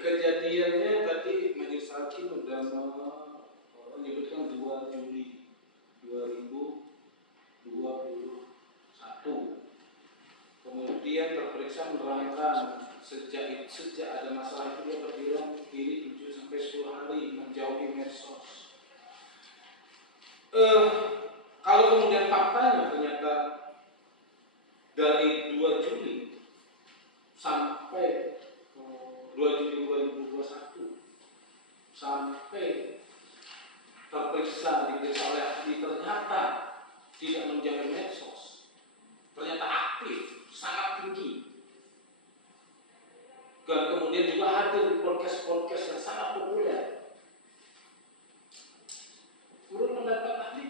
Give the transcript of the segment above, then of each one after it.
kejadiannya tadi majelis hakim sudah menyebutkan 2 Juli 2021. Kemudian terperiksa menerangkan sejak ada masalah itu dia berdiri 7 sampai 10 hari menjauhi medsos. Kalau kemudian faktanya ternyata dari 2 Juli sampai 2 Juli 2021 sampai diperiksa oleh ahli ternyata tidak menjaga medsos, ternyata aktif, sangat tinggi, dan kemudian juga hadir di podcast yang sangat populer. Menurut pendapat ahli,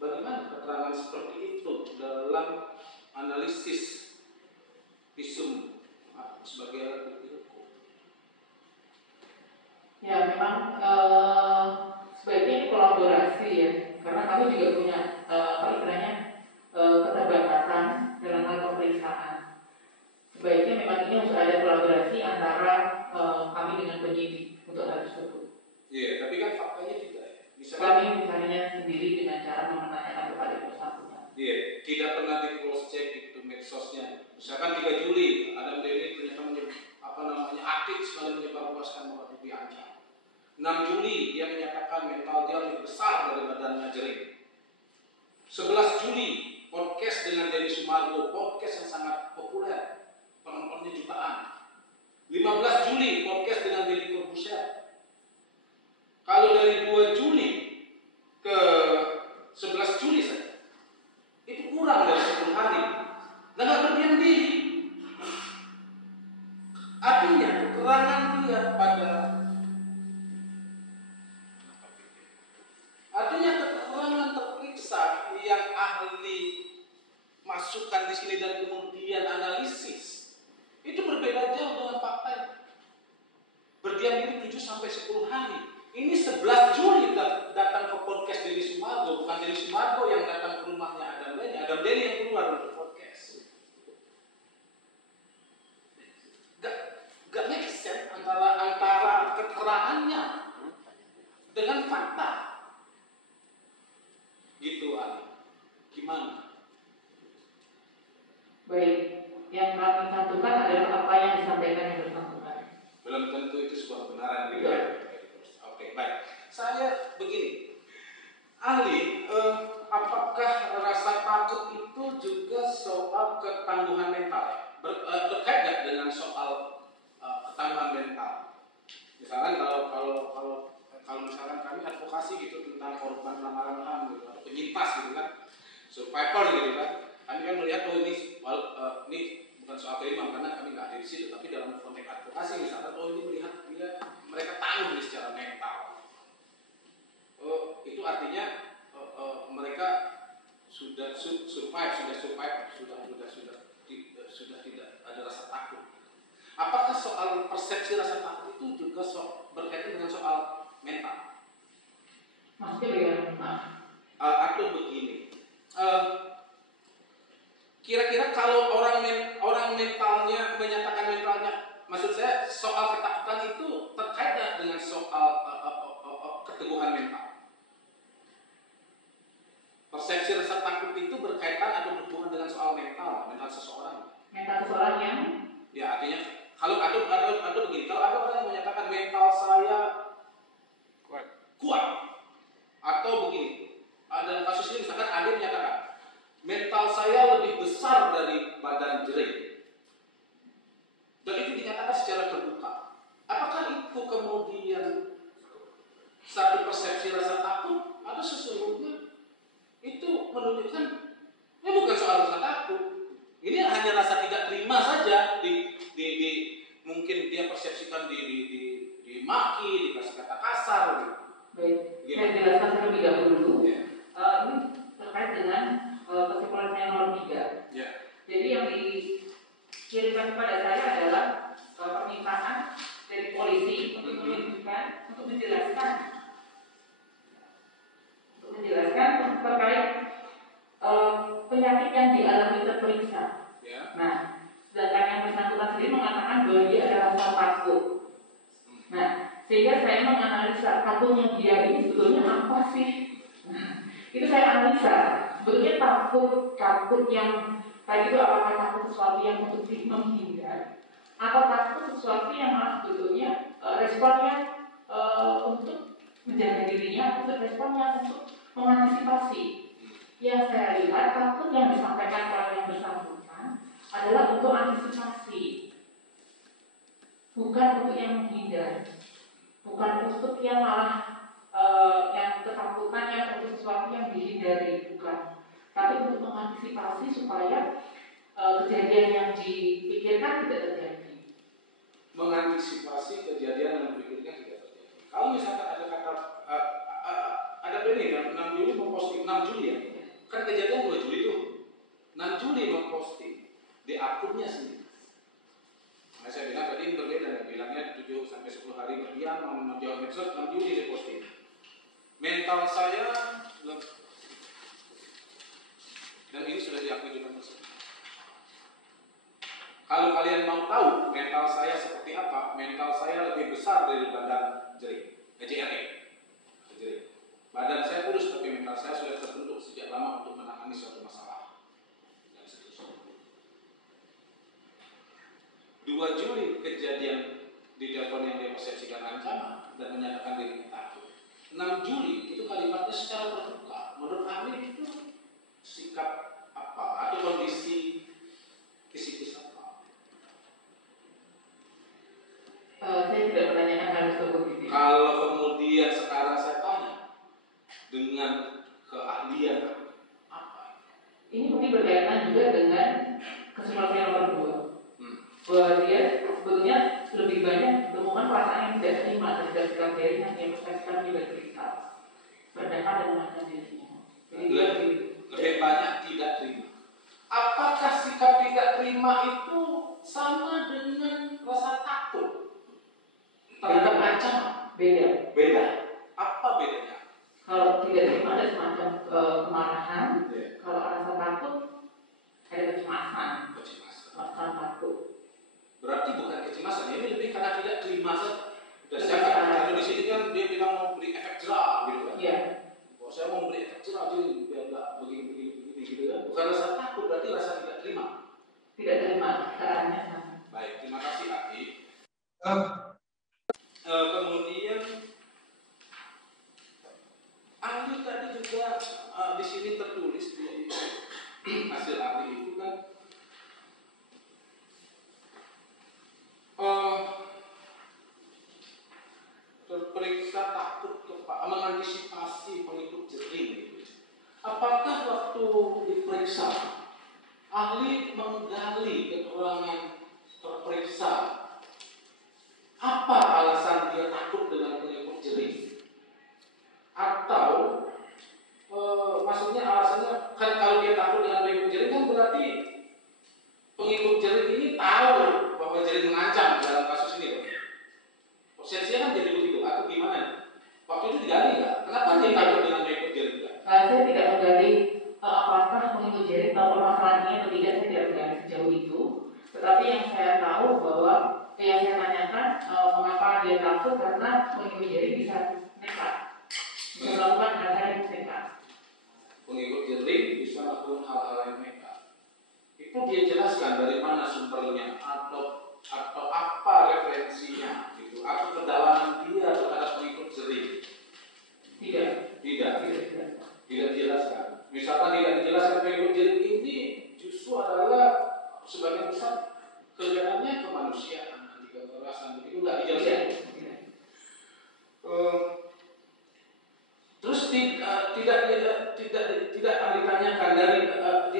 bagaimana keterangan seperti itu dalam analisis visum sebagai alat bukti hukum? Ya, memang sebaiknya ini kolaborasi ya, karena kami juga punya keterbatasan dalam hal pemeriksaan. Sebaiknya memang ini harus ada kolaborasi antara kami dengan penyidik untuk hal tersebut. Iya, tapi kan faktanya tidak. Kami misalnya sendiri dengan cara menanyakan kepada bersangkutan. Iya, tidak pernah di cross check itu medsosnya. Misalkan 3 Juli Adam Denny ternyata aktif sekali menyebarluaskan bahwa diancam. 6 Juli dia menyatakan mental dia lebih besar dari badannya jering. 11 Juli podcast dengan Denny Sumargo, podcast yang sangat populer, penontonnya jutaan. 15 Juli podcast dengan Deddy Corbuzier. Kalau dari 2 Juli ke 11 Juli saja, itu kurang dari 10 hari. Dan nggak berdiam diri. Artinya keterangan dia keterangan terperiksa yang ahli masukkan di sini dan kemudian analisis itu berbeda jauh dengan fakta. Berdiam diri 7 sampai 10 hari. Ini 11 Juli datang ke podcast Denny Sumargo, bukan Denny Sumargo yang datang ke rumahnya Adam Denny. Adam Denny yang keluar untuk podcast. Gak make sense antara keterangannya dengan fakta. Gitu Ali. Gimana? Baik, yang kami satukan adalah apa yang disampaikan yang bersangkutan. Belum tentu itu sebuah kebenaran gitu ya. Oke, baik. Saya begini, ahli, apakah rasa takut itu juga soal ketangguhan mental? Berkait nggak dengan soal ketangguhan mental? Misalkan kalau misalkan kami advokasi gitu tentang korban pelanggaran HAM gitu, atau penyintas gitu kan, survivor gitu kan, kami kan melihat ini bukan soal keimam karena kami nggak ada di situ, tapi dalam konteks advokasi misalkan ini melihat mereka tangguh secara mental. Itu artinya mereka sudah survive, sudah tidak ada rasa takut. Apakah soal persepsi rasa takut itu juga berkaitan dengan soal mental? Maksudnya bagaimana? Atau begini, kira-kira kalau orang mentalnya menyatakan mentalnya, maksud saya soal ketakutan itu terkait dengan soal keteguhan mental. Persepsi rasa takut itu berkaitan atau berhubungan dengan soal mental seseorang. Mental seseorang yang? Ya, artinya kalau atau begini, kalau ada orang yang menyatakan mental saya kuat, atau begini, ada kasus ini misalkan ada yang menyatakan mental saya lebih besar dari badan jering, dan itu dinyatakan secara terbuka. Apakah itu kemudian satu persepsi rasa takut atau sesungguhnya itu menunjukkan ini bukan soal rasa takut, ini hanya rasa tidak terima saja, mungkin dia persepsikan dimaki, dikasih kata kasar gitu. Baik, saya jelaskan terlebih dahulu. Ini terkait dengan kesimpulan saya nomor 3. Jadi yang dikirimkan kepada saya adalah permintaan dari polisi untuk menunjukkan, untuk menjelaskan terkait penyakit yang dialami terperiksa. Nah, sedangkan yang bersangkutan sendiri mengatakan bahwa dia adalah rasa takut. Nah, sehingga saya menganalisa takutnya dia ini sebetulnya apa sih? Nah, itu saya analisa. Sebetulnya takut yang tadi itu apakah takut sesuatu yang untuk menghindar, atau takut sesuatu yang malah sebetulnya responnya untuk menjaga dirinya, untuk responnya untuk mengantisipasi. Yang saya lihat takut yang disampaikan oleh yang bersangkutan adalah untuk antisipasi, bukan untuk yang menghindar, bukan untuk yang malah yang ketakutan yang untuk sesuatu yang dihindari, bukan, tapi untuk mengantisipasi supaya kejadian yang dipikirkan tidak terjadi. Mengantisipasi kejadian yang dipikirkan tidak terjadi. Kalau misalkan ada kata ada ini ya, 6 Juli memposting 6 Juli ya. Kan kejadian 2 Juli tuh. 6 Juli memposting di akunnya sendiri. Nah, saya bilang tadi berbeda, bilangnya 7 sampai 10 hari berdiam menjawab medsos, 6 Juli di posting. Mental saya dan ini sudah diakui juga tersebut. Kalau kalian mau tahu mental saya seperti apa, mental saya lebih besar dari badan JRE. Badan saya kurus tapi mental saya sudah terbentuk sejak lama untuk menangani suatu masalah. Dan seterusnya. 2 Juli kejadian di telepon yang dia persepsikan ancaman dan menyatakan dirinya takut. 6 Juli itu kalimatnya secara terbuka. Menurut ahli itu sikap apa atau kondisi psikis apa? Saya tidak menanyakan hal tersebut. Kalau kemudian sekarang saya tanya dengan keahlian apa? Ini mungkin berkaitan juga dengan kesimpulan saya nomor 2. Bahwa dia sebetulnya lebih banyak ditemukan perasaan yang tidak terima terhadap sikap diri yang dia persepsikan juga cerita berdasar dan mengancam dirinya. Jadi lebih banyak tidak terima. Apakah sikap tidak terima itu sama dengan rasa takut terhadap ancaman? Beda. Apa bedanya? Kalau tidak terima ada semacam kemarahan. Kalau rasa takut ada kecemasan. Rasa takut. Berarti bukan kecemasan, ini lebih karena tidak terima saja. Kalau di sini kan dia bilang mau beri efek jerah gitu kan. Iya. Kalau saya mau beri efek jerah jadi biar nggak begini gitu kan. Bukan rasa takut, berarti rasa tidak terima. Tidak terima, caranya sama. Baik, terima kasih Aki. Kemudian ahli tadi juga di sini tertulis di hasil ahli itu kan terperiksa takut mengantisipasi pengikut jering gitu. Apakah waktu diperiksa ahli menggali keterangan terperiksa apa alasan dia takut dengan pengikut jering? Atau maksudnya alasannya kan kalau dia takut dengan pengikut jering kan berarti pengikut jering ini tahu bahwa jering mengancam dalam kasus ini loh. Persepsinya kan jadi begitu atau gimana? Waktu itu digali nggak? Kenapa dia takut dengan pengikut jering? Saya tidak menggali apakah pengikut jering tahu permasalahannya atau tidak, saya tidak menggali sejauh itu. Tetapi yang saya tahu bahwa yang saya tanyakan mengapa dia takut karena pengikut jering bisa nekat, bisa melakukan hal-hal yang nekat. Pengikut jering bisa melakukan hal-hal yang nekat. Itu dia jelaskan dari mana sumbernya atau apa referensinya gitu, atau kedalaman dia terhadap pengikut jering. Tidak dijelaskan. Misalkan tidak dijelaskan pengikut jering ini justru adalah sebagian besar kegiatannya kemanusiaan, anti kekerasan, itu nggak dijelaskan. Terus tidak ditanyakan dari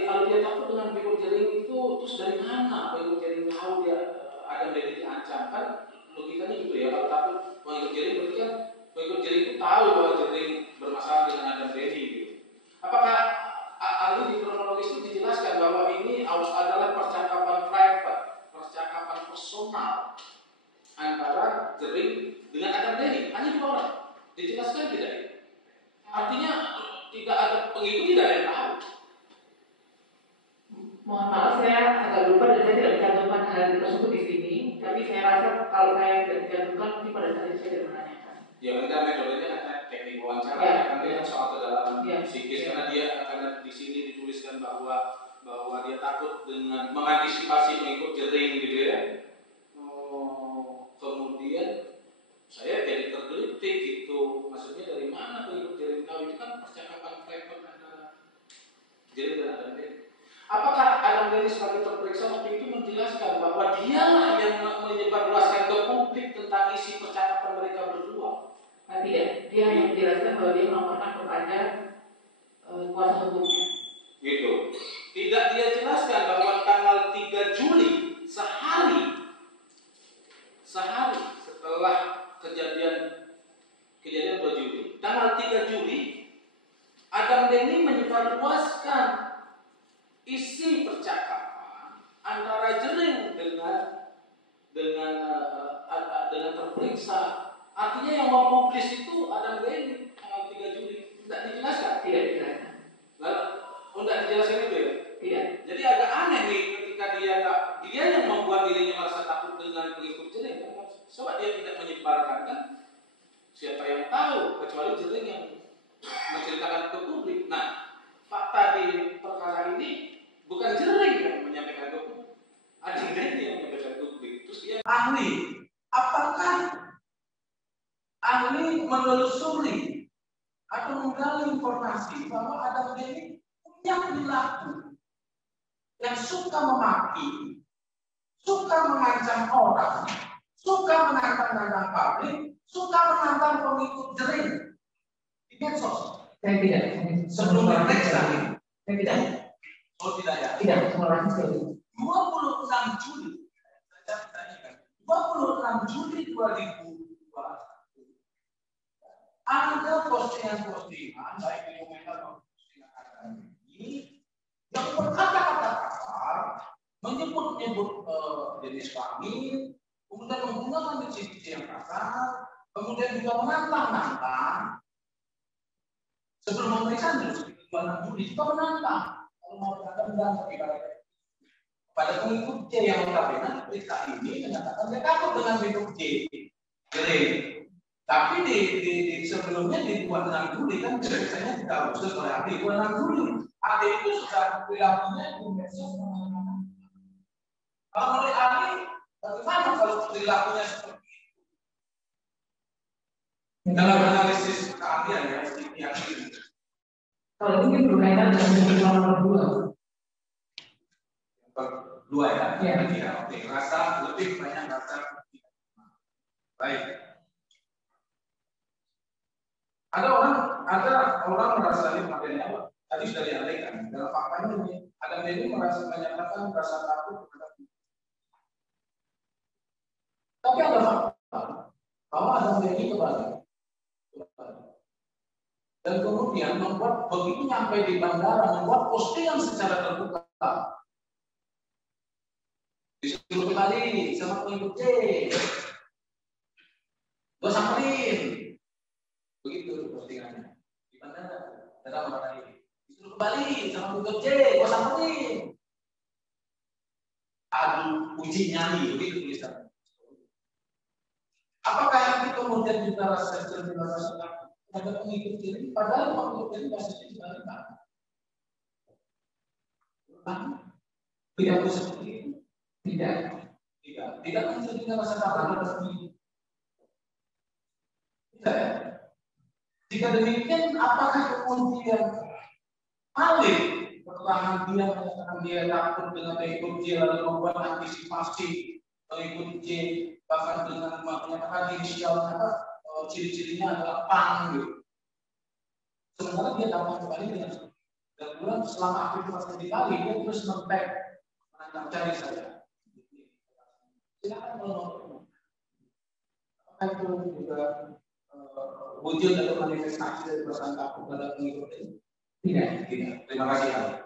kalau dia takut dengan pengikut jering itu terus dari mana pengikut jering tahu dia Adam Denny diancam, kan logikanya gitu ya. Kalau takut pengikut jering berarti kan pengikut jering itu tahu bahwa jering bermasalah dengan Adam Denny gitu. Apakah ahli di kronologis itu dijelaskan bahwa ini adalah percakapan private, percakapan personal antara jering dengan Adam Denny, hanya 2 orang. Dijelaskan tidak itu? Artinya tidak ada pengikut, tidak ada yang tahu. Mohon maaf, saya agak lupa dan saya tidak mencantumkan hal tersebut di sini, tapi saya rasa kalau saya jatuhkan mungkin pada saat itu saya tidak menanyakan. Ya benda metodenya kan teknik wawancara, kan dia soal kedalaman psikis, karena di sini dituliskan bahwa dia takut dengan mengantisipasi pengikut jering gitu ya. Kemudian saya jadi tergelitik gitu, maksudnya dari mana pengikut jering tahu? Itu kan percakapan private antara jering dan Adam Denny. Apakah Adam Denny sebagai terperiksa waktu itu menjelaskan bahwa dialah yang menyebarluaskan ke publik tentang isi percakapan mereka berdua? Tidak, dia hanya menjelaskan bahwa dia melaporkan kepada kuasa hukumnya. Gitu. Tidak dia jelaskan bahwa tanggal 3 Juli sehari setelah kejadian 2 Juli, tanggal 3 Juli Adam Denny menyebarluaskan isi percakapan antara jering dengan terperiksa. Artinya yang mempublis itu Adam Denny tanggal 3 Juli. Tidak dijelaskan? Tidak dijelaskan. Lalu, tidak dijelaskan itu ya? Tidak. Jadi agak aneh nih ketika dia yang membuat dirinya merasa takut dengan pengikut jering. Coba dia tidak menyebarkan, kan? Siapa yang tahu kecuali jering yang menceritakan ke publik. Nah, fakta di perkara ini bukan jering yang menyampaikan ke publik, Adam Denny yang menyampaikan ke publik. Terus dia ahli. Apakah ahli menelusuri atau menggali informasi bahwa Adam Denny punya perilaku yang suka memaki, suka mengancam orang, suka menantang dana publik, suka menantang pengikut jering di medsos? Saya tidak. Sebelum diperiksa, saya tidak. Oh tidak ya? Tidak, semua sekali. 26 Juli 2021 ada postingan baik di komentar maupun postingan Adam ini yang berkata-kata kasar, menyebut jenis kelamin, kemudian menggunakan diksi yang kasar, kemudian juga menantang. Sebelum pemeriksaan dulu, 26 Juli juga menantang. Kalau mau berkata pada pengikut J yang notabene periksa ini menyatakan dia takut dengan pengikut J. Tapi di sebelumnya di 26 Juli kan periksanya tidak khusus oleh ahli. 26 Juli ahli itu sudah perilakunya di medsos. Kalau oleh ahli, bagaimana kalau perilakunya seperti itu? Dalam analisis keahlian ya, yang ini. Kalau ini berkaitan dengan nomor 2. 2 ya? Ya. Oke, rasa lebih banyak rasa. Baik. Ada orang merasa ini materinya apa? Tadi sudah dialihkan. Dalam faktanya ini, Adam Denny menyatakan rasa takut terhadap itu. Tapi ada fakta bahwa Adam Denny kembali. Dan kemudian membuat begitu nyampe di bandara, membuat postingan secara terbuka. Disuruh kembali sama pengikut J. Gue samperin. Begitu postingannya. Di bandara. Dalam mana ini. Disuruh kembali sama pengikut J. Gue samperin. Aduh, uji nyali. Begitu tulisannya. Apakah yang kemudian kita rasa takut pada pengikut J? Padahal pengikut J basisnya dibalikan. Tidak seperti itu. Tidak menceritakan rasa takut atas diri. Tidak. Jika demikian, apakah kemudian valid keterangan dia menyatakan dia takut dengan pengikut J lalu membuat antisipasi pengikut J bahkan dengan menyatakan inisialnya ciri-cirinya adalah PAN gitu. Sementara dia dapat kembali dengan dan bulan selama aktivitas di Bali dia terus men-tag mencari saja. Silakan kalau apakah itu juga wujud atau manifestasi dari perasaan takut pada pengikut ini? Tidak. Terima kasih.